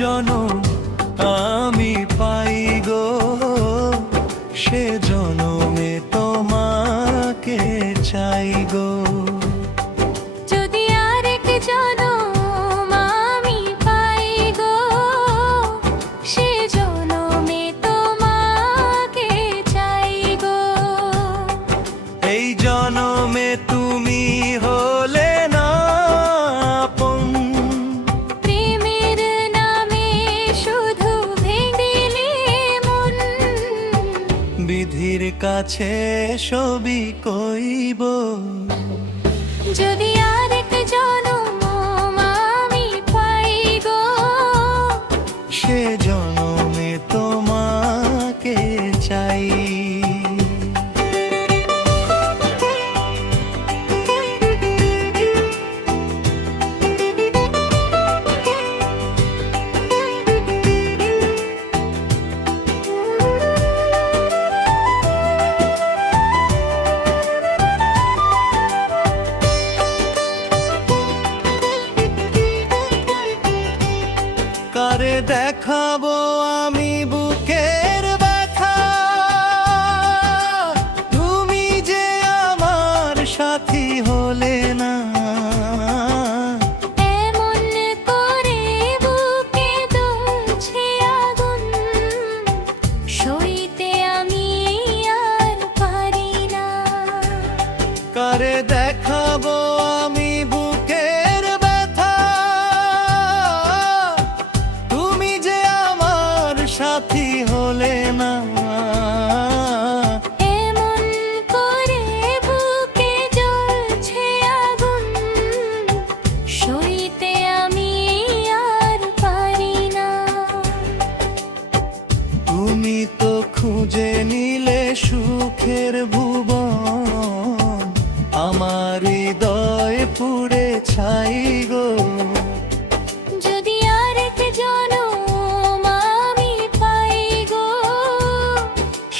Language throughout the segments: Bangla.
জনম আমি পাই গো, সে জনমে তোমাকে চাই গো। যদি আরেক জনম আমি পাই গো, সে জনমে তোমাকে চাই গো। এই জনমে তুমি হলে না আপন, প্রেমের নামে শুধু ভেঙে মন, বিধির কাছে সবই কইব। যদি আরেক জনম আমি পাই গো, সে জনমে তোমাকে চাই। কারে দেখাবো আমি বুকের ব্যথা, তুমি যে আমার সাথী হলে না। এমন করে বুকে জ্বলছে আগুন, সইতে আমি আর পারি না। কারে দেখাবো আমি বুকের ব্যথা, তুমি যে আমার সাথী হলে না। এমন করে বুকে জ্বলছে আগুন, সইতে আমি আর পারি না। তুমি তো খুঁজে নিলে সুখের ভুবন, আমার হৃদয় পুড়ে ছাই গো। যদি আরেক জনম আমি পাই গো,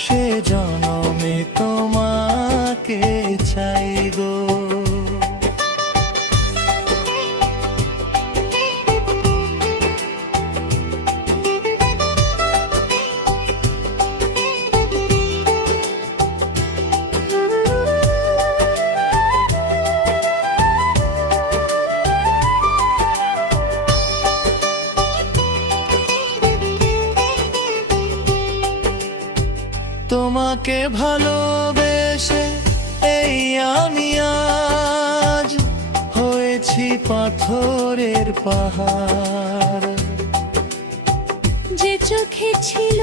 সে জনমে তোমাকে চাই গো। তোমাকে ভালোবেসে এই আমি আজ হয়েছি পাথরের পাহাড়। যে চোখে ছিল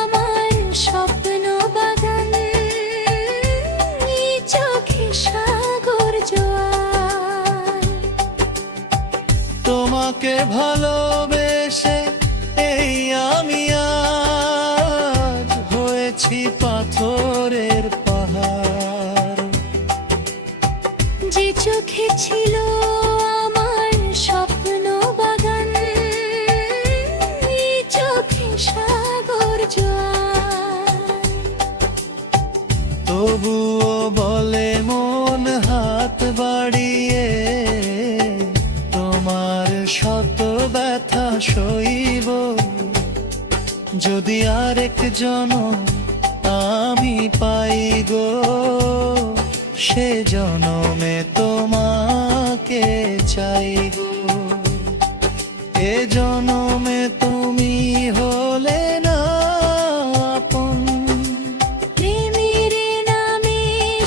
আমার স্বপ্ন বাগান, এই চোখে সাগর জোয়ার। তোমাকে ভালোবেসে এই আমি আজ হয়েছি পাথরের পাহাড়। যে চোখে ছিল আমার স্বপ্ন বাগান, এই চোখে সাগর জোয়ার। তবুও বলে মন হাত বাড়িয়ে, তোমার শত ব্যথা সইব। যদি আরেক জনম আমি পাই গো, সে জনমে তোমাকে চাই গো। এ জনমে তুমি হলে না আপন, প্রেমের নামে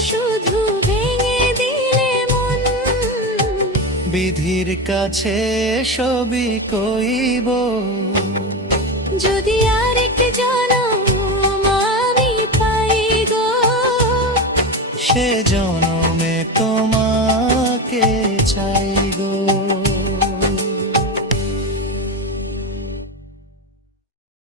শুধু ভেঙে দিলে মন, বিধির কাছে সবই কইব। যদি আরেক জনম আমি পাই গো, সে জন